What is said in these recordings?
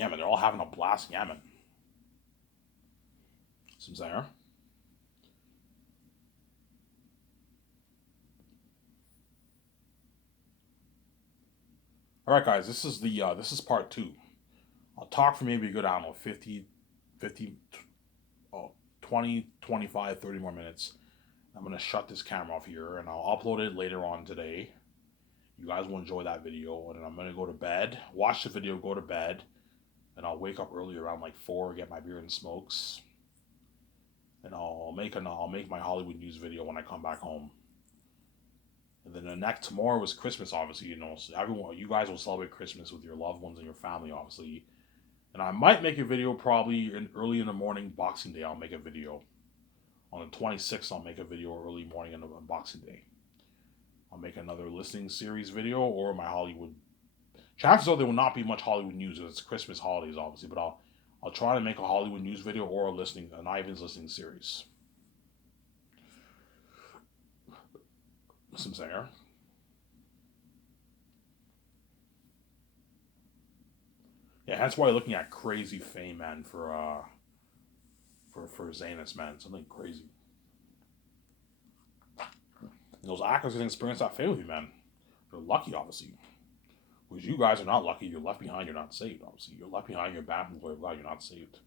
Yeah, man, they're all having a blast. Yeah, man. Some there. All right, guys, this is part two. I'll talk for maybe a good, I don't know, 50, oh, 20, 25, 30 more minutes. I'm going to shut this camera off here and I'll upload it later on today. You guys will enjoy that video. And then I'm going to go to bed, watch the video, go to bed. And I'll wake up early around like 4, get my beer and smokes. And I'll make my Hollywood news video when I come back home. And then the next tomorrow is Christmas, obviously. You know, so everyone, you guys will celebrate Christmas with your loved ones and your family, obviously. And I might make a video probably early in the morning, Boxing Day. I'll make a video. On the 26th, I'll make a video early morning on Boxing Day. I'll make another listening series video or my Hollywood. Chances are there will not be much Hollywood news. It's Christmas holidays, obviously, but I'll try to make a Hollywood news video or an Ivan's listening series. Some there. Yeah, that's why you're looking at crazy fame, man, for Zanus, man. Something crazy. And those actors can experience that fame with you, man. They're lucky, obviously. Whereas you guys are not lucky. You're left behind. You're not saved, obviously. You're left behind. You're bad boy of God. You're not saved.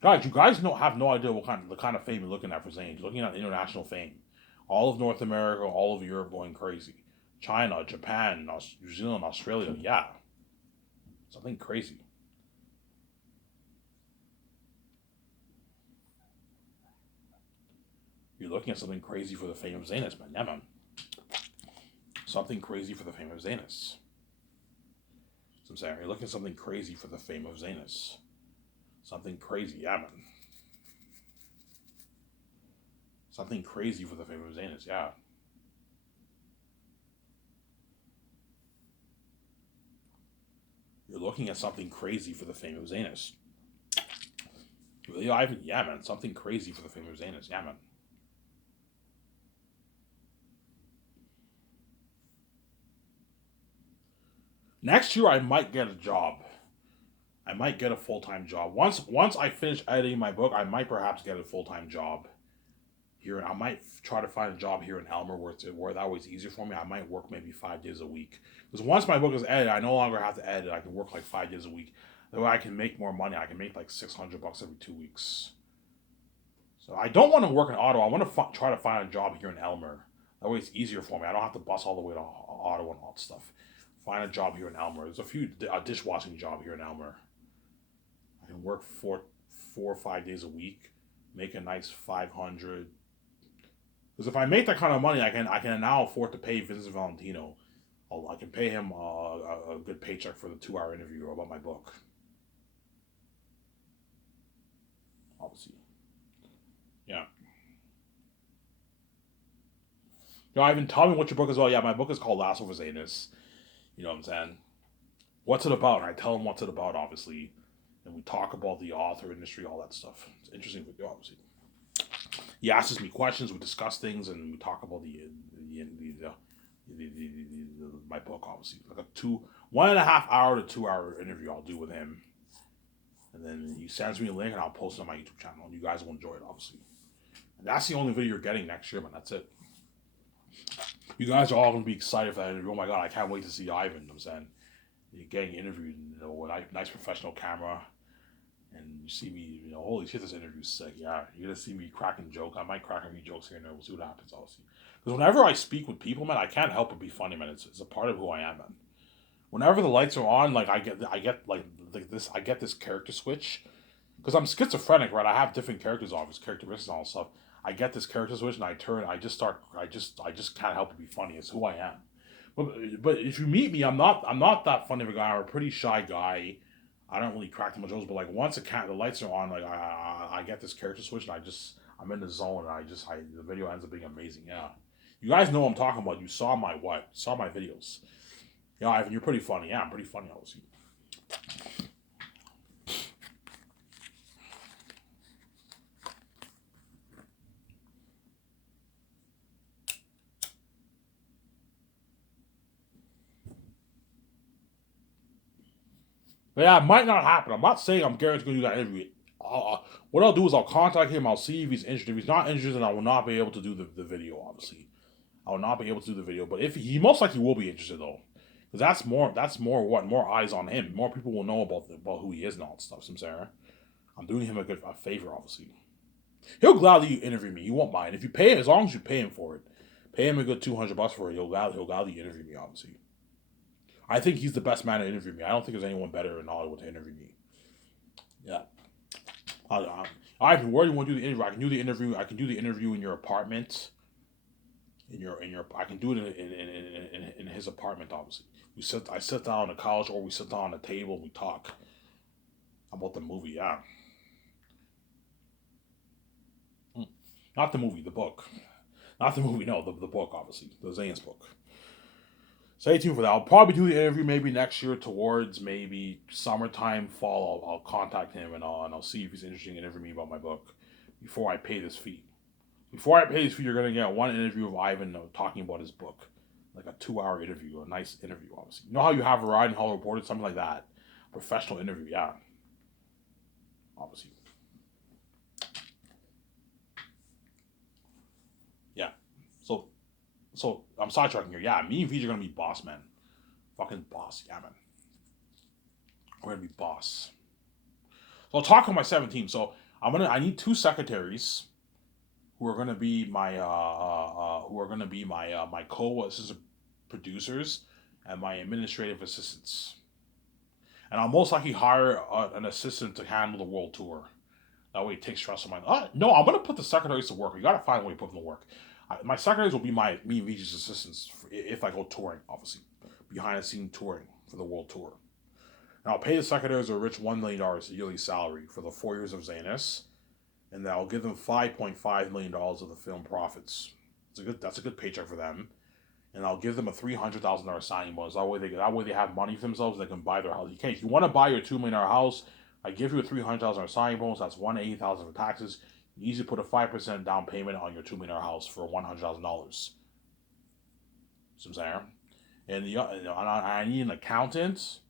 Guys, you guys have no idea the kind of fame you're looking at for Zayn. You're looking at international fame. All of North America, all of Europe going crazy. China, Japan, New Zealand, Australia. Yeah. Something crazy. You're looking at something crazy for the fame of Zanus, man. Yeah, man. Something crazy for the fame of Zanus. So I'm saying, you're looking at something crazy for the fame of Zanus. Something crazy, yeah, man. Something crazy for the fame of Zanus, yeah. You're looking at something crazy for the fame of Zanus. Really, Ivan? Yeah, man. Something crazy for the fame of Zanus, yeah, man. Next year, I might get a job. I might get a full time job. Once I finish editing my book, I might perhaps get a full time job here. I might try to find a job here in Elmer where that was easier for me. I might work maybe 5 days a week because once my book is edited, I no longer have to edit. I can work like 5 days a week. That way, I can make more money. I can make like $600 every 2 weeks. So I don't want to work in Ottawa. I want to try to find a job here in Elmer. That way, it's easier for me. I don't have to bus all the way to Ottawa and all that stuff. Find a job here in Elmer. There's a dishwashing job here in Elmer. I can work 4 or 5 days a week, make a nice 500. Because if I make that kind of money, I can now afford to pay Vincent Valentino. I can pay him a good paycheck for the 2 hour interview about my book. Obviously, yeah. You know, Ivan, tell me what your book is about. Yeah, my book is called Last of Zanus. You know what I'm saying? What's it about? And I tell him what's it about, obviously. And we talk about the author industry, all that stuff. It's interesting video, obviously. He asks me questions, we discuss things, and we talk about my book, obviously. Like a 1.5 hour to 2 hour interview I'll do with him. And then he sends me a link and I'll post it on my YouTube channel. And you guys will enjoy it, obviously. And that's the only video you're getting next year, man. That's it. You guys are all going to be excited for that interview. Oh my God, I can't wait to see Ivan. You know what I'm saying? You're getting interviewed, with a nice professional camera. And you see me, holy shit, this interview's sick. Yeah, you're gonna see me cracking jokes. I might crack a few jokes here and there. We'll see what happens, obviously. Because whenever I speak with people, man, I can't help but be funny, man. It's a part of who I am, man. Whenever the lights are on, like I get like this, I get this character switch. Because I'm schizophrenic, right? I have different characters, obviously, characteristics and all that stuff. I get this character switch, and I just can't help but be funny. It's who I am. But if you meet me, I'm not that funny of a guy. I'm a pretty shy guy. I don't really crack too much jokes, but like once the lights are on, like I get this character switch, and I'm in the zone, and the video ends up being amazing. Yeah, you guys know what I'm talking about. You saw my videos. Yeah, Ivan, you're pretty funny. Yeah, I'm pretty funny, obviously. But yeah, it might not happen. I'm not saying I'm guaranteed to do that interview. What I'll do is I'll contact him. I'll see if he's interested. If he's not interested, then I will not be able to do the video. Obviously, I will not be able to do the video. But if he most likely will be interested though, because more eyes on him. More people will know about who he is and all that stuff. So I'm saying I'm doing him a favor. Obviously, he'll gladly interview me. He won't mind if you pay him, as long as you pay him for it. Pay him a good $200 for it. He'll gladly interview me. Obviously, I think he's the best man to interview me. I don't think there's anyone better in Hollywood to interview me. Yeah. Ivan, where do you want to do the interview? I can do the interview. I can do the interview in your apartment. I can do it in his apartment. Obviously, I sit down on the couch, or we sit down on the table and we talk about the movie. Yeah, not the movie, the book, not the movie. No, the book. Obviously, the Zane's book. Stay tuned for that. I'll probably do the interview maybe next year towards maybe summertime, fall. I'll contact him and I'll see if he's interested in interviewing me about my book before I pay this fee. Before I pay this fee, you're gonna get one interview of Ivan talking about his book, like a 2 hour interview, a nice interview. Obviously, you know how you have Variety Hall reported something like that, professional interview. Yeah, obviously. Yeah. So I'm sidetracking here. Yeah, me and VJ are gonna be boss man. Fucking boss. Yeah, man. We're gonna be boss. So I'll talk on my 17. So I need two secretaries who are gonna be my co-assistant producers and my administrative assistants. And I'll most likely hire an assistant to handle the world tour. That way it takes stress on my. No, I'm gonna put the secretaries to work. You gotta find a way to put them to work. My secretaries will be me and VJ's assistants if I go touring, obviously, behind the scene touring for the world tour. And I'll pay the secretaries a rich $1 million yearly salary for the 4 years of Zanus, and I'll give them $5.5 million of the film profits. That's a good paycheck for them, and I'll give them a $300,000 signing bonus. That way they have money for themselves. They can buy their house. If you want to buy your $2 million house, I give you a $300,000 signing bonus. That's $180,000 for taxes. You easily put a 5% down payment on your $2 million house for $100,000. See what I'm saying? And I need an accountant.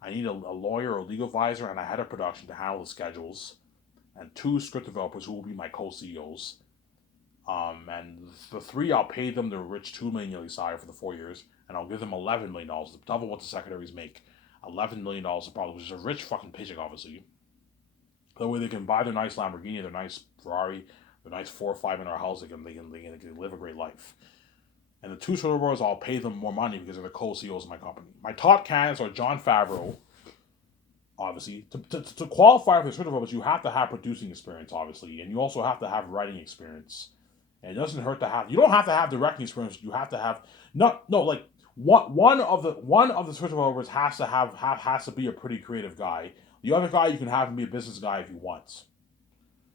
I need a lawyer or legal advisor and a head of production to handle the schedules, and two script developers who will be my co-CEOs. And the three, I'll pay them the rich $2 million yearly salary for the 4 years, and I'll give them $11 million, double what the secretaries make. $11 million probably, which is a rich fucking paycheck, obviously. That way they can buy their nice Lamborghini, their nice Ferrari, their nice 4 or 5 in our house. They can live a great life. And the two script developers, I'll pay them more money because they're the co-CEOs of my company. My top candidates are Jon Favreau. Obviously, to qualify for the script developers, you have to have producing experience, obviously, and you also have to have writing experience. And it doesn't hurt to have. You don't have to have directing experience. You have to have one of the script developers has to be a pretty creative guy. The other guy you can have him be a business guy if you want.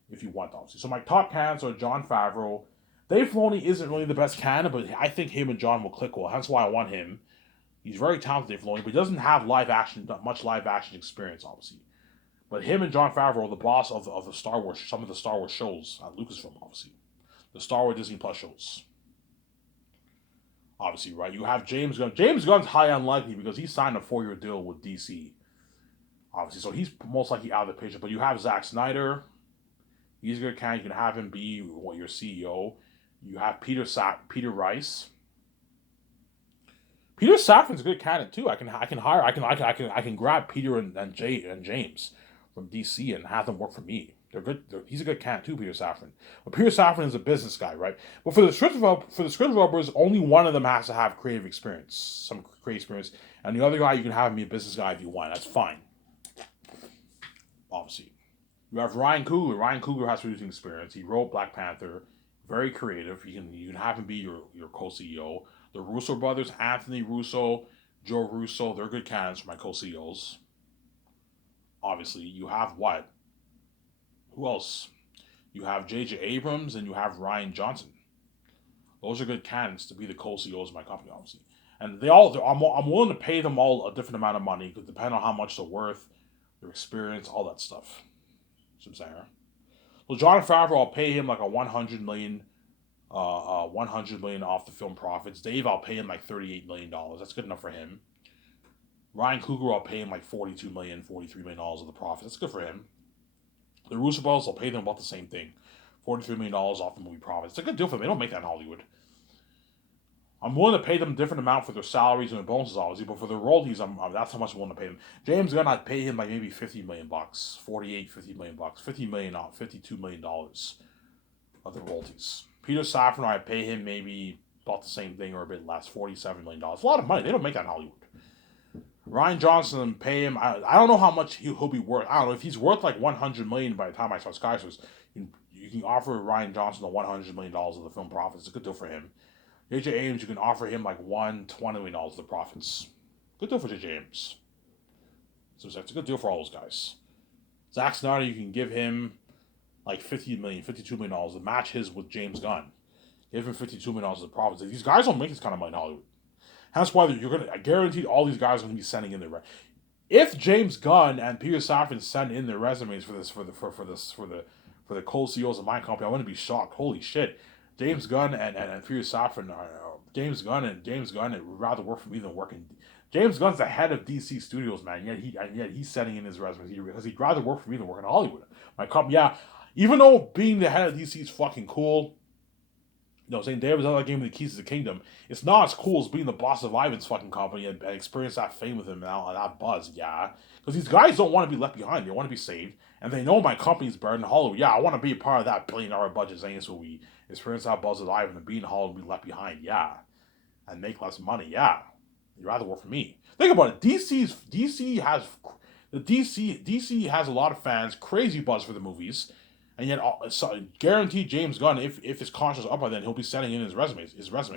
If you want, obviously. So my top candidates are Jon Favreau. Dave Filoni isn't really the best candidate, but I think him and John will click well. That's why I want him. He's very talented, Dave Filoni, but he doesn't have much live action experience, obviously. But him and Jon Favreau, the boss of the Star Wars, some of the Star Wars shows at Lucasfilm, obviously, the Star Wars Disney Plus shows. Obviously, right? You have James Gunn. James Gunn's highly unlikely because he signed a 4-year deal with DC. Obviously, so he's most likely out of the picture. But you have Zack Snyder. He's a good candidate. You can have him be your CEO. You have Peter Rice. Peter Safran's a good candidate too. I can grab Peter and James from DC and have them work for me. They're good. He's a good candidate too, Peter Safran. But Peter Safran is a business guy, right? But for the script developers, only one of them has to have creative experience, some creative experience, and the other guy you can have him be a business guy if you want. That's fine. Obviously, you have Ryan Coogler. Ryan Coogler has producing experience. He wrote Black Panther. Very creative. You can have him be your co-CEO. The Russo brothers, Anthony Russo, Joe Russo, they're good candidates for my co-CEOs. Obviously, you have what? Who else? You have J.J. Abrams and you have Rian Johnson. Those are good candidates to be the co-CEOs of my company, obviously. And I'm willing to pay them all a different amount of money, depending on how much they're worth, their experience, all that stuff. That's what I'm saying. So Jon Favreau, I'll pay him like a $100 million off the film profits. Dave, I'll pay him like $38 million. That's good enough for him. Ryan Coogler, I'll pay him like $42 million, $43 million of the profit. That's good for him. The Russo brothers, I'll pay them about the same thing. $43 million off the movie profit. It's a good deal for them. They don't make that in Hollywood. I'm willing to pay them a different amount for their salaries and their bonuses, obviously, but for their royalties, that's how much I'm willing to pay them. James Gunn, I'd pay him like maybe $50 million, $50 million, $50 million, $52 million of the royalties. Peter Safran, I'd pay him maybe about the same thing or a bit less, $47 million. It's a lot of money. They don't make that in Hollywood. Rian Johnson, pay him. I don't know how much he'll be worth. I don't know if he's worth like $100 million by the time I start Skyscrapers. You can offer Rian Johnson the $100 million of the film profits. It's a good deal for him. J.J. Abrams, you can offer him like $120 million of the profits. Good deal for J.J. Abrams. So it's a good deal for all those guys. Zack Snyder, you can give him like $50 million, $52 million to match his with James Gunn. Give him $52 million of the profits. These guys don't make this kind of money in Hollywood. That's why I guarantee all these guys are going to be sending in their. If James Gunn and Peter Safran send in their resumes for the co-CEOs of my company, I wouldn't be shocked. Holy shit. James Gunn and Peter Safran James Gunn would rather work for me than working. James Gunn's the head of DC Studios, man. Yet he's sending in his resumes because he'd rather work for me than work in Hollywood. My company, yeah. Even though being the head of DC is fucking cool, saying David's other game of the keys to the kingdom, it's not as cool as being the boss of Ivan's fucking company and experience that fame with him now and that buzz, yeah. Because these guys don't want to be left behind. They want to be saved. And they know my company's better than Hollywood. Yeah, I want to be a part of that billion-dollar budget thing so we experience that buzz of Ivan and be in Hollywood and be left behind, yeah. And make less money, yeah. You'd rather work for me. Think about it. DC has a lot of fans, crazy buzz for the movies. And yet, guaranteed James Gunn, if his contract's up by then, he'll be sending in his resume,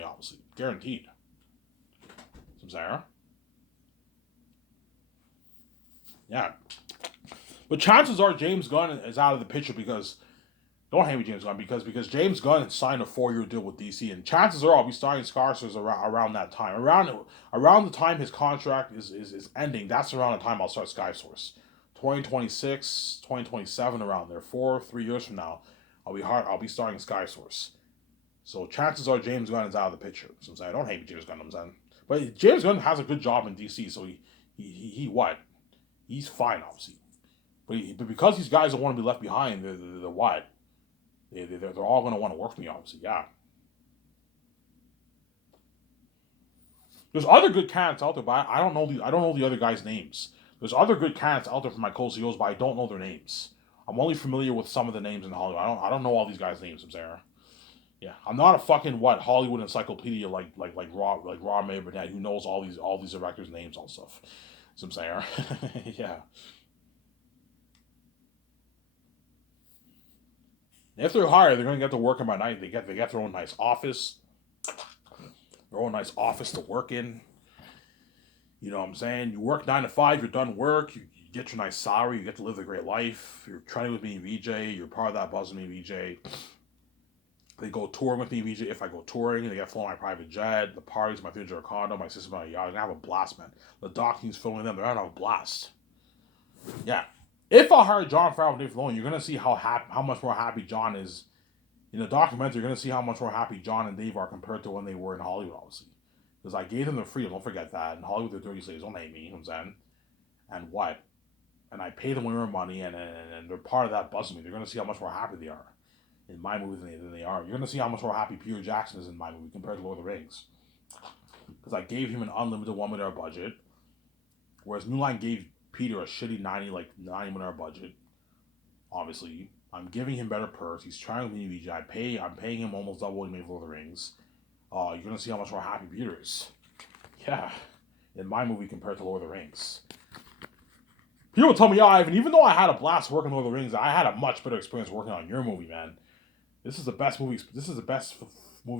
obviously. Guaranteed. Some Sarah. Yeah. But chances are James Gunn is out of the picture because, don't hate me, James Gunn, because James Gunn signed a 4-year deal with DC, and chances are I'll be starting Scarcers around that time. Around the time his contract is ending, that's around the time I'll start Skysource. 2026, 2027, around there, 3 years from now, I'll be starting Skysource. So chances are James Gunn is out of the picture. So I'm saying, I don't hate James Gunn, I'm saying. But James Gunn has a good job in DC, so he what? He's fine, obviously. But because these guys don't want to be left behind, they're what? They're all going to want to work for me, obviously, yeah. There's other good candidates out there, but I don't know the other guys' names. There's other good candidates out there for my co-CEOs, but I don't know their names. I'm only familiar with some of the names in Hollywood. I don't know all these guys' names, I'm Sarah. Yeah, I'm not a fucking Hollywood encyclopedia like Rob May Burnett who knows all these directors' names and stuff. So I'm saying, yeah. If they're hired, they're gonna get to work in by night. They get their own nice office, to work in. You know what I'm saying? You work 9 to 5, you're done work, you get your nice salary, you get to live a great life. You're training with me and VJ, you're part of that buzz with me and VJ. They go touring with me and VJ. If I go touring, they get flown my private jet, the parties, my $300 condo, my sister, my yacht. They're gonna have a blast, man. The doc team's filming them, they're gonna have a blast. Yeah. If I hire Jon Favreau and Dave Filoni, you're gonna see how much more happy Jon is. In the documentary, you're gonna see how much more happy Jon and Dave are compared to when they were in Hollywood, obviously. Because I gave them the freedom, don't forget that. In Hollywood, they're dirty slaves, don't hate me, you know what I'm saying? And what? And I pay them way more money, and they're part of that buzz with me. They're gonna see how much more happy they are in my movie than they are. You're gonna see how much more happy Peter Jackson is in my movie compared to Lord of the Rings. Because I gave him an unlimited $1 million budget, whereas New Line gave Peter a shitty $90 million budget. Obviously, I'm giving him better perks. He's trying with me VJ. I'm paying him almost double what he made for Lord of the Rings. You're gonna see how much more happy Peter is. Yeah, in my movie compared to Lord of the Rings. People tell me, yeah, Ivan, even though I had a blast working on Lord of the Rings, I had a much better experience working on your movie, man. This is the best movie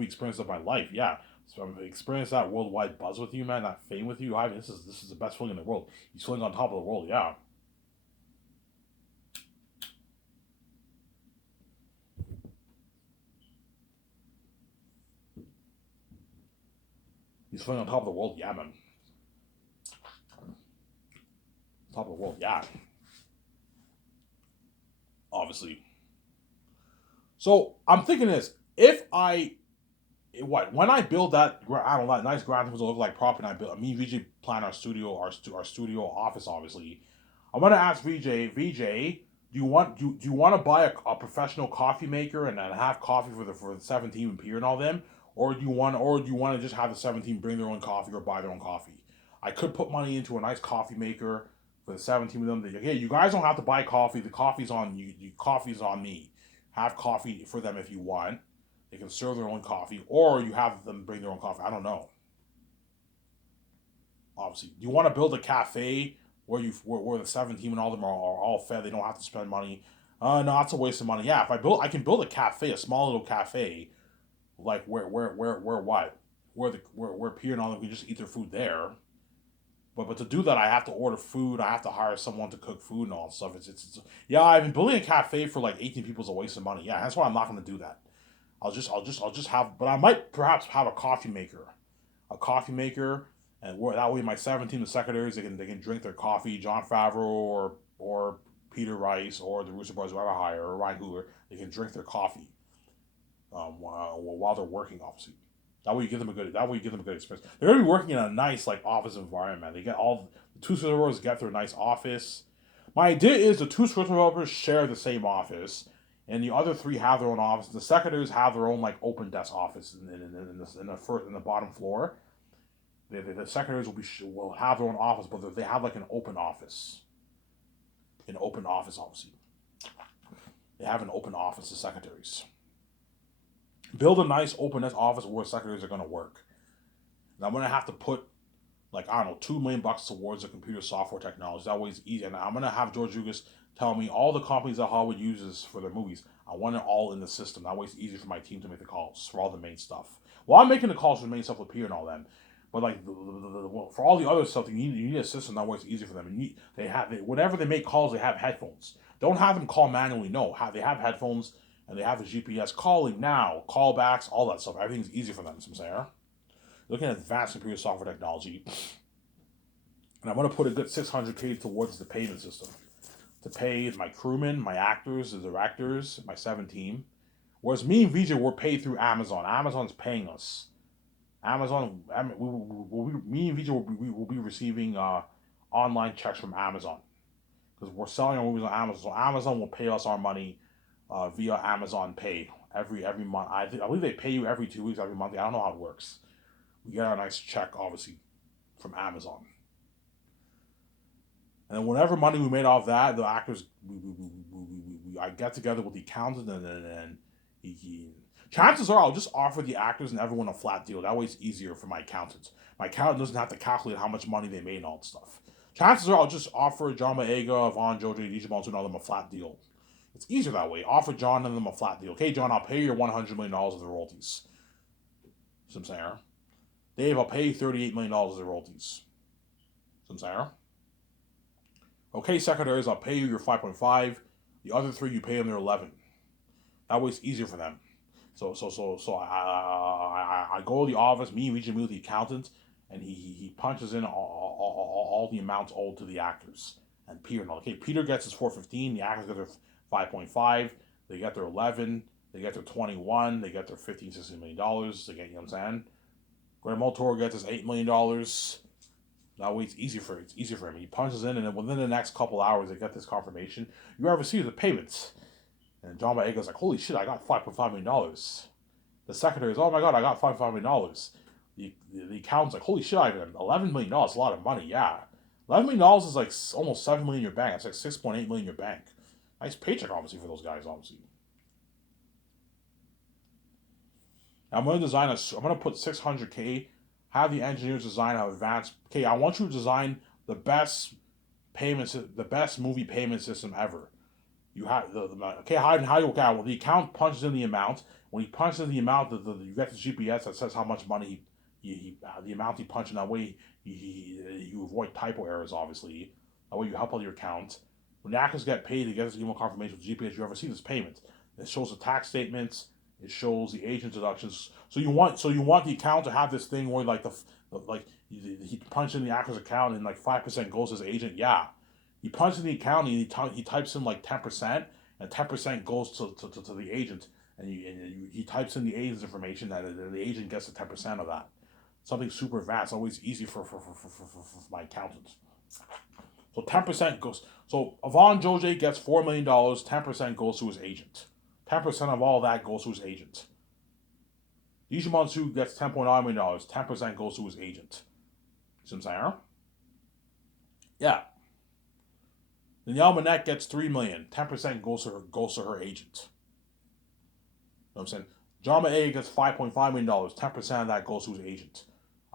experience of my life. Yeah, so I've experienced that worldwide buzz with you, man. That fame with you, Ivan. This is the best feeling in the world. He's feeling on top of the world. Yeah. He's feeling on top of the world. Yeah, man. Top of the world. Yeah. Obviously. So I'm thinking this: if I What when I build that, I don't know, that nice grand things look like property, and I build me and VJ plan our studio office. Obviously, I'm gonna ask VJ, do you want to buy a professional coffee maker and then have coffee for the 17 and Peter and all them, or do you want to just have the 17 bring their own coffee or buy their own coffee? I could put money into a nice coffee maker for the 17 of them. Hey, you guys don't have to buy coffee. The coffee's on you. Coffee's on me. Have coffee for them if you want. They can serve their own coffee, or you have them bring their own coffee. I don't know. Obviously, do you want to build a cafe where the 17 and all of them are all fed? They don't have to spend money. No, that's a waste of money. Yeah, if I can build a cafe, a small little cafe, like where what, where Pierre and all them can just eat their food there. But to do that, I have to order food. I have to hire someone to cook food and all that stuff. Yeah. I've been building a cafe for like 18 people is a waste of money. Yeah, that's why I'm not going to do that. I'll just have, but I might perhaps have a coffee maker, and that way my 17 the secretaries they can drink their coffee. John Favreau or Peter Rice or the Rooster Brothers, whoever I hire, or Ryan Coogler, they can drink their coffee while they're working, obviously. That way you give them a good. That way you give them a good experience. They're gonna be working in a nice like office environment. They get all the two developers get their nice office. My idea is the two script developers share the same office, and the other three have their own office. The secretaries have their own like open desk office in the bottom floor. The secretaries will have their own office, but they have like an open office, obviously. They have an open office. The secretaries build a nice open desk office where secretaries are going to work. And I'm going to have to put like I don't know $2 million towards the computer software technology. That way it's easy. And I'm going to have George Lucas tell me all the companies that Hollywood uses for their movies. I want it all in the system. That way it's easy for my team to make the calls for all the main stuff. Well, I'm making the calls for the main stuff with Peter and all them. But like for all the other stuff, you need a system that way it's easy for them. Whenever they make calls, they have headphones. Don't have them call manually. No, they have headphones and they have the GPS calling now, callbacks, all that stuff. Everything's easy for them. I'm saying, looking at advanced computer software technology, and I'm going to put a good 600K towards the payment system to pay my crewmen, my actors, the directors, my 7 team. Whereas me and VJ were paid through Amazon. Amazon's paying us. Me and VJ will be receiving online checks from Amazon because we're selling our movies on Amazon. So Amazon will pay us our money via Amazon Pay every month. I believe they pay you every 2 weeks, every month. I don't know how it works. We get our nice check, obviously, from Amazon. And then whatever money we made off that, the actors, I get together with the accountant, and then chances are I'll just offer the actors and everyone a flat deal. That way it's easier for my accountants. My accountant doesn't have to calculate how much money they made and all that stuff. Chances are I'll just offer John Boyega, Vaughn, Jojo, DJ Bonsu, and all them a flat deal. It's easier that way. Offer John and them a flat deal. Okay, John, I'll pay you $100 million of the royalties. See what I'm saying? Dave, I'll pay you $38 million of the royalties. See what I'm saying? Okay, secretaries, I'll pay you your 5.5. The other three, you pay them their 11. That way it's easier for them. So I go to the office, me and meet with the accountant, and he punches in all the amounts owed to the actors. And Peter, okay, Peter gets his 415, the actors get their 5.5, they get their 11, they get their 21, they get their $15-16 million. They get, you know what I'm saying? Guillermo Toro gets his $8 million. That way it's easier for him. He punches in, and then within the next couple hours, they get this confirmation. You ever see the payments? And John Boyega's like, holy shit, I got $5.5 million. The secretary is, oh my god, I got $5.5 million. The accountant's like, holy shit, Ivan, $11 million is a lot of money, yeah. $11 million is like almost $7 million in your bank. It's like $6.8 million in your bank. Nice paycheck, obviously, for those guys, obviously. I'm going to put 600K, have the engineers design an advanced, okay, I want you to design the best movie payment system ever. You have well, the account punches in the amount. When he punches in the amount, you get the GPS that says how much money the amount he punched in. That way, you avoid typo errors. Obviously, that way you help out your account. When the actors get paid, they get this email confirmation with GPS. You ever see this payment? It shows the tax statements. It shows the agent deductions. So you want the account to have this thing where like he punches in the actor's account and like 5% goes to his agent. Yeah. He punches in the account and he types in like 10%, and 10% goes to the agent, he types in the agent's information, and the agent gets the 10% of that. Something super vast, always easy for my accountant. So 10% goes. So Avon Jose gets $4 million. 10% goes to his agent. 10% of all that goes to his agent. Deji Monsu gets $10.9 million. 10% goes to his agent. See what I'm saying? Yeah. Danielle Manette gets $3 million. 10% goes to her agent. You know what I'm saying? John A gets $5.5 million. 10% of that goes to his agent.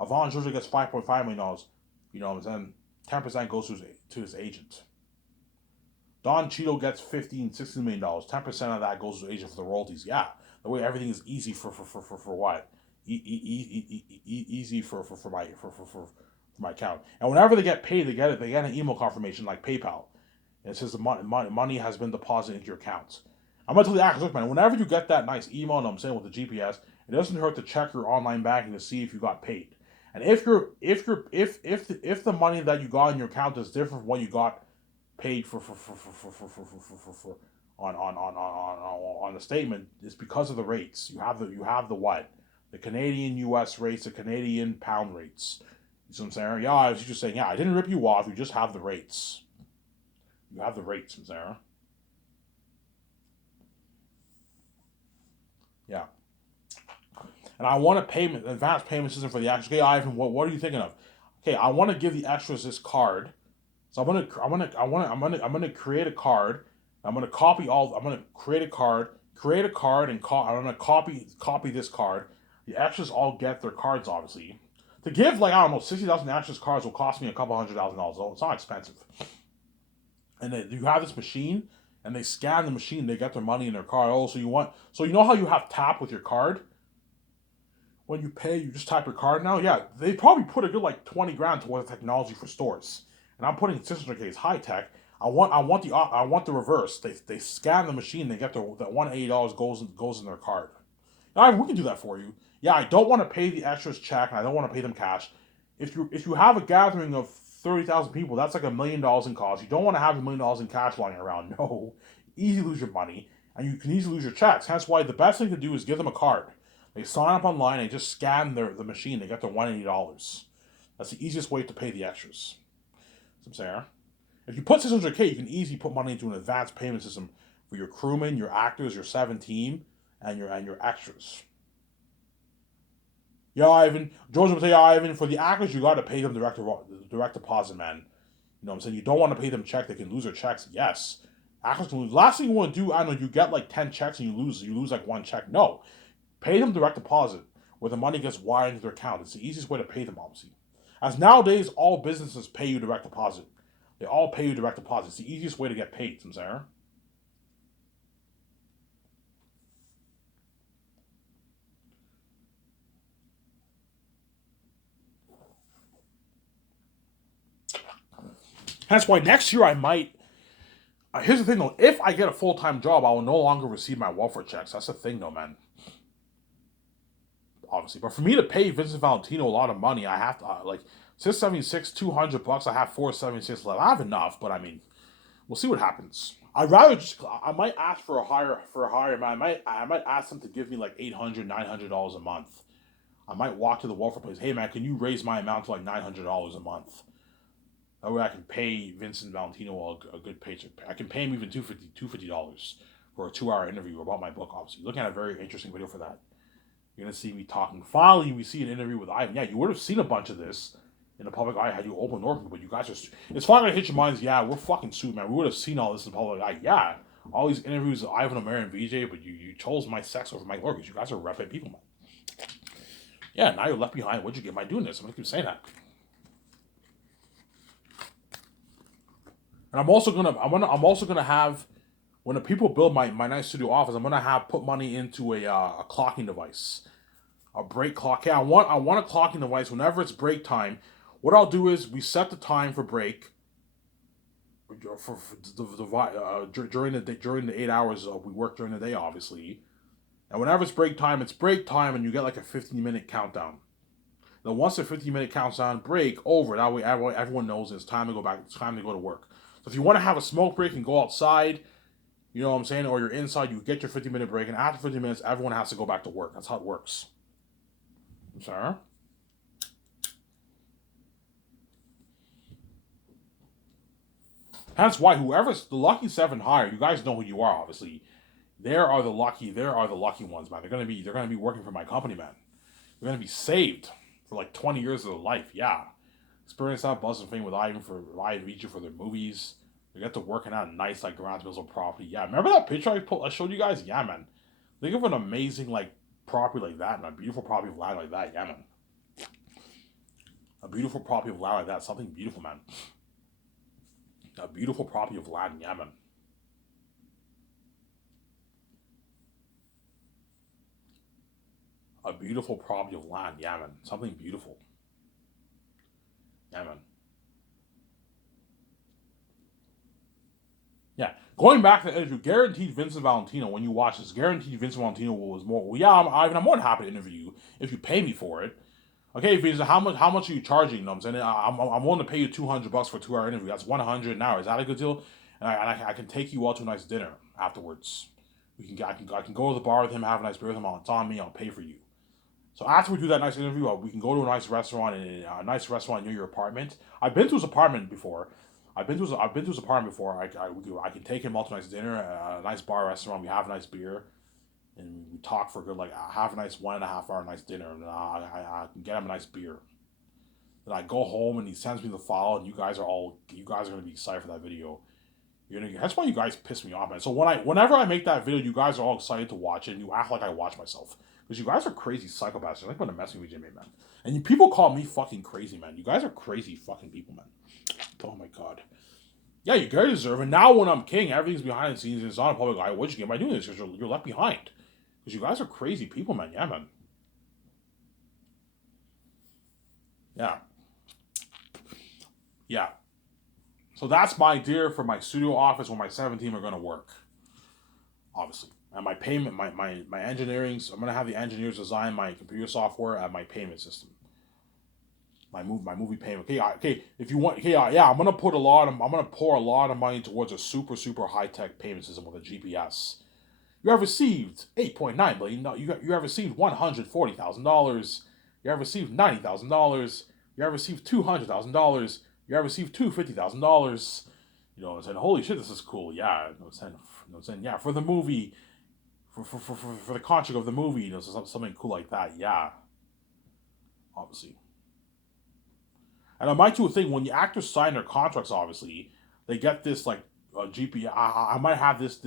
Avon Jose gets $5.5 million. You know what I'm saying? 10% goes to his agent. Don Cheadle gets $16 million. 10% of that goes to his agent for the royalties. Yeah, the way everything is easy for what? Easy for my account. And whenever they get paid, they get an email confirmation like PayPal. And it says the money has been deposited into your account. I'm gonna tell the actors, look, man, whenever you get that nice email, and I'm saying with the GPS, it doesn't hurt to check your online banking to see if you got paid. And if the money that you got in your account is different from what you got paid for on the statement, it's because of the rates. You have the what? The Canadian US rates, the Canadian pound rates. You see what I'm saying? Yeah, I was just saying, yeah, I didn't rip you off, you just have the rates. You have the rates, Sarah. Yeah. And I want an advanced payment system for the extras. Okay, Ivan, what are you thinking of? Okay, I want to give the extras this card. So I'm gonna create a card. I'm gonna create a card, and I'm gonna copy this card. The extras all get their cards, obviously. To give, like, I don't know, 60,000 extras cards will cost me a couple $100,000. So it's not expensive. And you have this machine, and they scan the machine, they get their money in their card. Oh, so you know how you have tap with your card? When you pay, you just type your card now? Yeah, they probably put a good like 20 grand towards the technology for stores. And I'm putting 600K high tech. I want the reverse. They scan the machine, they get the $180 goes in their card. Now, we can do that for you. Yeah, I don't want to pay the extras check, and I don't want to pay them cash. If you have a gathering of 30,000 people, that's like $1 million in cost. You don't want to have $1 million in cash lying around. No, easy lose your money, and you can easily lose your checks. Hence why the best thing to do is give them a card. They sign up online, they just scan the machine, they get their $180. That's the easiest way to pay the extras. I'm saying, if you put 600K, you can easily put money into an advanced payment system for your crewmen, your actors, your 7 team, and your extras. Yeah, Ivan. George will say, yeah, Ivan, for the actors, you got to pay them direct deposit, man. You know what I'm saying? You don't want to pay them check. They can lose their checks. Yes. Actors can lose. Last thing you want to do, I don't know, you get like 10 checks and you lose like 1 check. No. Pay them direct deposit where the money gets wired into their account. It's the easiest way to pay them, obviously. As nowadays, all businesses pay you direct deposit. They all pay you direct deposit. It's the easiest way to get paid, Sarah. That's why next year I might. Here's the thing though: if I get a full-time job, I will no longer receive my welfare checks. That's the thing, though, man. Obviously, but for me to pay Vincent Valentino a lot of money, I have to like 676, $200. I have 476 left. I have enough, but I mean, we'll see what happens. I'd rather I might ask for a higher amount. I might ask them to give me like $800, $900 a month. I might walk to the welfare place. Hey man, can you raise my amount to like $900 a month? That way I can pay Vincent Valentino a good paycheck. I can pay him even $250 for a 2-hour interview about my book. Obviously, looking at a very interesting video for that. You're gonna see me talking. Finally, we see an interview with Ivan. Yeah, you would have seen a bunch of this in the public eye had you opened Northern, but you guys are. It's finally gonna hit your minds. Yeah, we're fucking sued, man. We would have seen all this in the public eye. Yeah, all these interviews with Ivan, Omer, and VJ, but you chose my sex over my organs. You guys are reprobate people, man. Yeah, now you're left behind. What'd you get by doing this? I'm gonna keep saying that. And I'm also gonna have, when the people build my nice studio office, I'm gonna put money into a clocking device, a break clock. Yeah, I want a clocking device whenever it's break time. What I'll do is we set the time for break during the 8 hours we work during the day, obviously. And whenever it's break time, and you get like a 15-minute countdown. Then once the 15-minute countdown, break over. That way everyone knows it's time to go back. It's time to go to work. So if you want to have a smoke break and go outside, You know what I'm saying? Or you're inside, you get your 50-minute break, and after 50 minutes, everyone has to go back to work. That's how it works. I'm sorry? That's why whoever's the lucky seven hire, you guys know who you are, obviously. There are the lucky ones, man. They're gonna be working for my company, man. They're gonna be saved for like 20 years of their life. Yeah. Experience that buzz and fame with Ivan Vici for their movies. They get to work in that nice like Grand Mills property. Yeah. Remember that picture I showed you guys? Yeah, man. Think of an amazing like property like that and a beautiful property of land like that. Yeah, man. A beautiful property of land like that. Something beautiful, man. A beautiful property of land, yeah, man. A beautiful property of land, yeah, man. Something beautiful, yeah, man. Yeah. Going back to the interview, guaranteed Vincent Valentino. When you watch this, guaranteed Vincent Valentino was more. Well, yeah, I'm more than happy to interview you if you pay me for it. Okay, Vincent, how much are you charging? You know what I'm saying? I'm willing to pay you $200 for a 2 hour interview. That's 100 an hour. Is that a good deal? And I can take you out to a nice dinner afterwards. I can go to the bar with him, have a nice beer with him. It's on me. I'll pay for you. So after we do that nice interview, we can go to a nice restaurant near your apartment. I've been to his apartment before. I've been to his apartment before. I can take him out to a nice dinner, a nice bar restaurant. We have a nice beer, and we talk for a good like have a nice 1.5 hour nice dinner, and I can get him a nice beer. Then I go home and he sends me the file, and you guys are gonna be excited for that video. That's why you guys piss me off, man. So whenever I make that video, you guys are all excited to watch it, and you act like I watch myself because you guys are crazy psychopaths. You like when to mess with me, Jimmy, man. And people call me fucking crazy, man. You guys are crazy fucking people, man. Oh my god. Yeah, you guys deserve it. Now when I'm king, everything's behind the scenes. And it's not a public eye. What'd you get by doing this? Because you're left behind. Because you guys are crazy people, man. Yeah, man. Yeah. Yeah. So that's my idea for my studio office where my 17 are going to work, obviously. And my payment, my engineering, so I'm going to have the engineers design my computer software and my payment system. My movie payment. Okay, okay. If you want, okay, yeah, I'm gonna pour a lot of money towards a super high tech payment system with a GPS. You have received 8.9 million. No, you have received $140,000. You have received $90,000. You have received $200,000. You have received $250,000. You know what I'm saying? Holy shit, this is cool. Yeah, you know what I'm saying? You know what I'm saying? Yeah, for the movie, for the contract of the movie, you know, so something cool like that. Yeah, obviously. And I might do a thing when the actors sign their contracts. Obviously, they get this like GPS. I might have this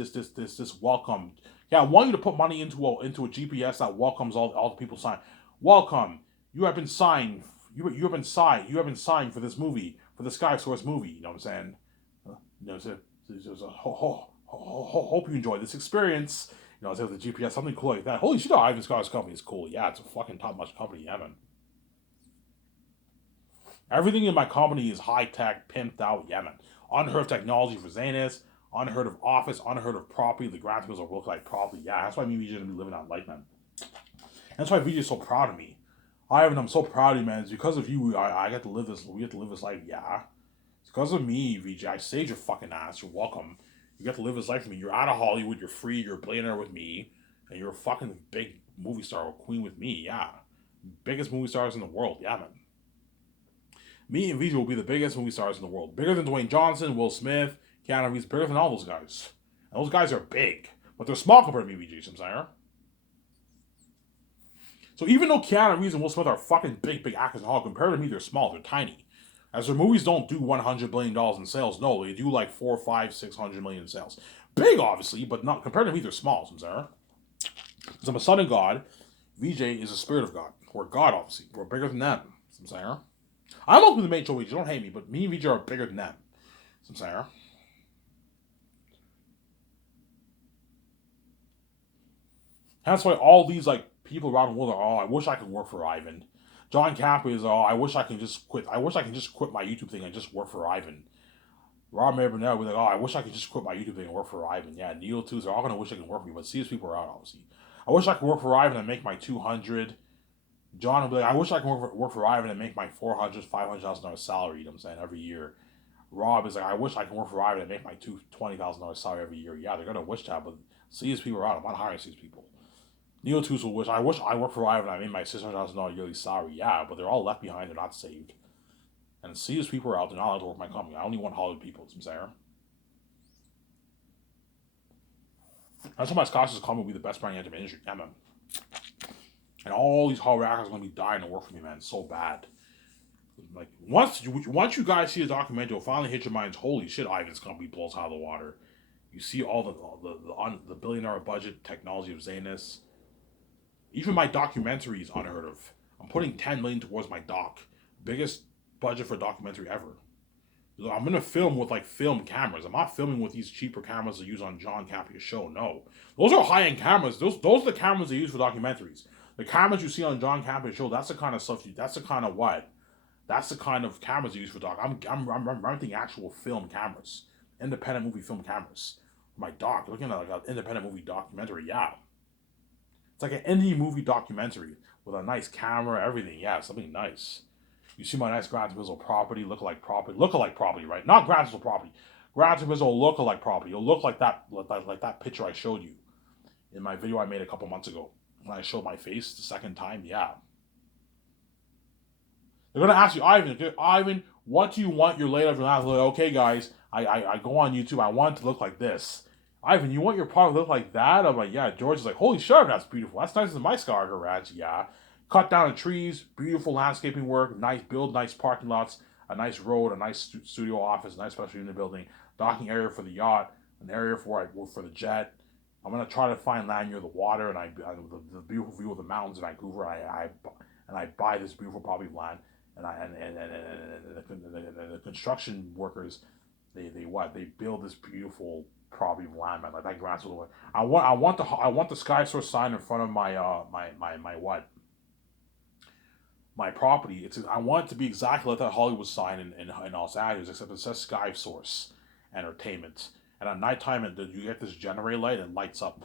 welcome. Yeah, I want you to put money into a GPS that welcomes all the people signed. Welcome. You have been signed. You have been signed. You have been signed for this movie, for the Sky Source movie. You know what I'm saying? You know, hope you enjoy this experience. You know, with the GPS, something cool like that. Holy shit, Ivan Scott's company is cool. Yeah, it's a fucking top notch company. Yeah, man. Everything in my company is high tech, pimped out. Yeah, man. Unheard of technology for Zanus. Unheard of office. Unheard of property. The graphics will look like property. Yeah, that's why me and VJ gonna be living that life, man. That's why VJ is so proud of me. I'm so proud of you, man. It's because of you. I get to live this. We get to live this life. Yeah, it's because of me, VJ. I saved your fucking ass. You're welcome. You get to live this life with me. You're out of Hollywood. You're free. You're a billionaire with me, and you're a fucking big movie star or queen with me. Yeah, biggest movie stars in the world. Yeah, man. Me and VJ will be the biggest movie stars in the world. Bigger than Dwayne Johnson, Will Smith, Keanu Reeves, bigger than all those guys. And those guys are big, but they're small compared to me, VJ Simsire. So even though Keanu Reeves and Will Smith are fucking big actors in Hollywood, compared to me, they're small, they're tiny. As their movies don't do $100 billion in sales, no, they do like 4, 5, 600 million in sales. Big, obviously, but not compared to me, they're small, Simsire. Because I'm a son of God, VJ is a spirit of God. We're God, obviously. We're bigger than them, Simsire. I'm open to make show VJ, don't hate me, but me and VJ are bigger than them, Simsire. That's why all these like people around the world are, oh, I wish I could work for Ivan. John Caffrey is, oh, I wish I can just quit. I wish I can just quit my YouTube thing and just work for Ivan. Rob Mayer will be like, oh, I wish I could just quit my YouTube thing and work for Ivan. Yeah, Neil too. They're all gonna wish I can work for me, but see, these people are out, obviously. I wish I could work for Ivan and make my 200. John will be like, I wish I could work for Ivan and make my 400, $500,000 salary. You know what I'm saying, every year. Rob is like, I wish I can work for Ivan and make my $20,000 salary every year. Yeah, they're gonna wish that, but these people are out. I'm not hiring these people. Neo Twos will wish I worked for Ivan and I made my $600,000 yearly salary. Yeah, but they're all left behind. They're not saved. And these people are out. They're not allowed to work for my company. I only want Hollywood people. It's Sarah. That's why my Scottish company will be the best brand in the industry. Yeah, man. And all these Hollywood actors are gonna be dying to work for me, man. It's so bad. Like once you guys see the documentary, you'll finally hit your minds. Holy shit, Ivan's company blows out of the water. You see all the $1 billion budget technology of Zanus. Even my documentary is unheard of. I'm putting 10 million towards my doc, biggest budget for a documentary ever. I'm gonna film with like film cameras. I'm not filming with these cheaper cameras they use on John Capia's show. No, those are high end cameras. Those are the cameras they use for documentaries. The cameras you see on John Capia's show. That's the kind of stuff. That's the kind of what. That's the kind of cameras they use for doc. I'm renting actual film cameras, independent movie film cameras. My doc, looking at like an independent movie documentary. Yeah, it's like an indie movie documentary with a nice camera, everything. Yeah, something nice. You see my nice Gran Turismo property, look-alike property, right? Not Gran Turismo property. Gran Turismo look-alike property. It'll look like that picture I showed you in my video I made a couple months ago when I showed my face the second time. Yeah. They're gonna ask you, Ivan, what do you want your layout? Like, okay, guys, I go on YouTube. I want it to look like this. Ivan, you want your product to look like that? I'm like, yeah. George is like, holy shit, that's beautiful. That's nicer than my Scar garage. Yeah. Cut down the trees, beautiful landscaping work, nice parking lots, a nice road, a nice studio office, a nice special unit building, docking area for the yacht, an area for the jet. I'm gonna try to find land near the water and the beautiful view of the mountains in Vancouver. And I buy this beautiful property of land, and the construction workers they build this beautiful property of land, man, like that grass all the way. I want the Sky Source sign in front of my my property. I want it to be exactly like that Hollywood sign in Los Angeles, except it says Sky Source Entertainment. And at nighttime, you get this generator light and lights up.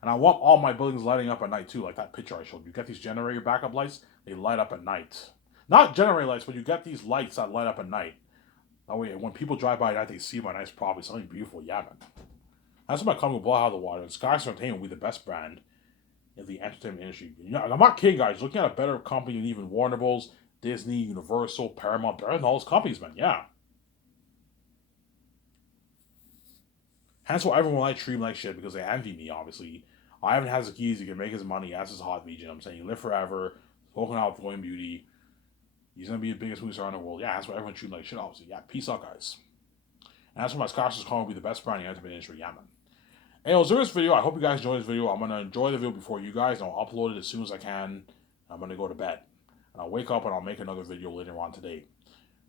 And I want all my buildings lighting up at night too, like that picture I showed you. You get these generator backup lights, they light up at night. Not generator lights, but you get these lights that light up at night. That way, when people drive by at night, they see my nice property, something beautiful. Yeah, man. That's what my company will blow out of the water. And Sky Source Entertainment will be the best brand in the entertainment industry. You know, I'm not kidding, guys. Looking at a better company than even Warner Bros., Disney, Universal, Paramount, better than all those companies, man. Yeah. Hence why everyone likes treat me like shit, because they envy me, obviously. Ivan has the keys, he can make his money, as his hot VJ. I'm saying, you live forever, spoken out with William Beauty. He's gonna be the biggest movie star in the world. Yeah, that's why everyone treats me like shit, obviously. Yeah, peace out, guys. And that's why my Scotch is calling me the best brand in the entertainment industry. Yeah, man. Anyways, there this video. I hope you guys enjoyed this video. I'm gonna enjoy the video before you guys, and I'll upload it as soon as I can. I'm gonna go to bed. And I'll wake up and I'll make another video later on today.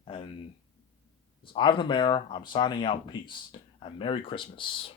And it's Ivan the Mayor. I'm signing out. Peace. And Merry Christmas.